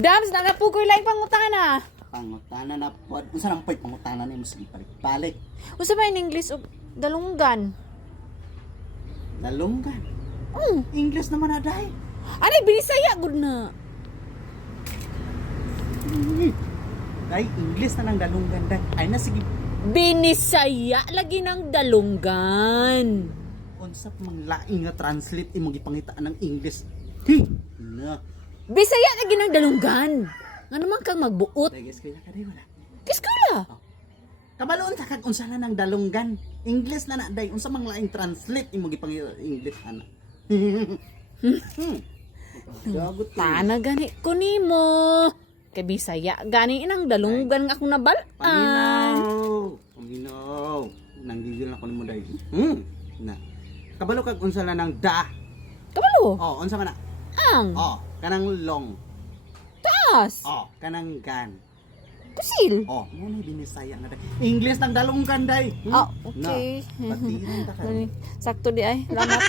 Dams, nanapugoy lang pangutana. Pangutana na po. Unsa nang point pangutana ni mo sige balik. Usa ba in English og dalunggan? Dalunggan. English naman na dai. Ano binisaya gud na. Dai English na nang dalunggan dai. Ay na sige. Binisaya lagi ng dalunggan. Unsa mang laing nga translate imong gipangitaan ng English. Na. Bisaya lagi ng dalunggan. Nga naman kang magbuot. Dai guys kaya ka dai wala. Kiskala. Kabaloon ta kag unsa na nang dalunggan. English na na dai. Unsa mang laing translate imong gipangitaan English ana. Dagot ka. Tana gani ko nimo. Kay bisaya gani inang dalunggan nga akong nabalaan. Paminaw. Nanggigil na ko nimo dai. Na. Kabalo kag unsa na nang da. Kabalo. Oh, unsa man na? Ang. Oh, kanang long. Taas. Oh, kanang gan. Kusil. Oh, mo na binisaya na dai. English nang dalunggan dai. Ah, okay. Na, patiran ta ka. Sakto di ay. Salamat.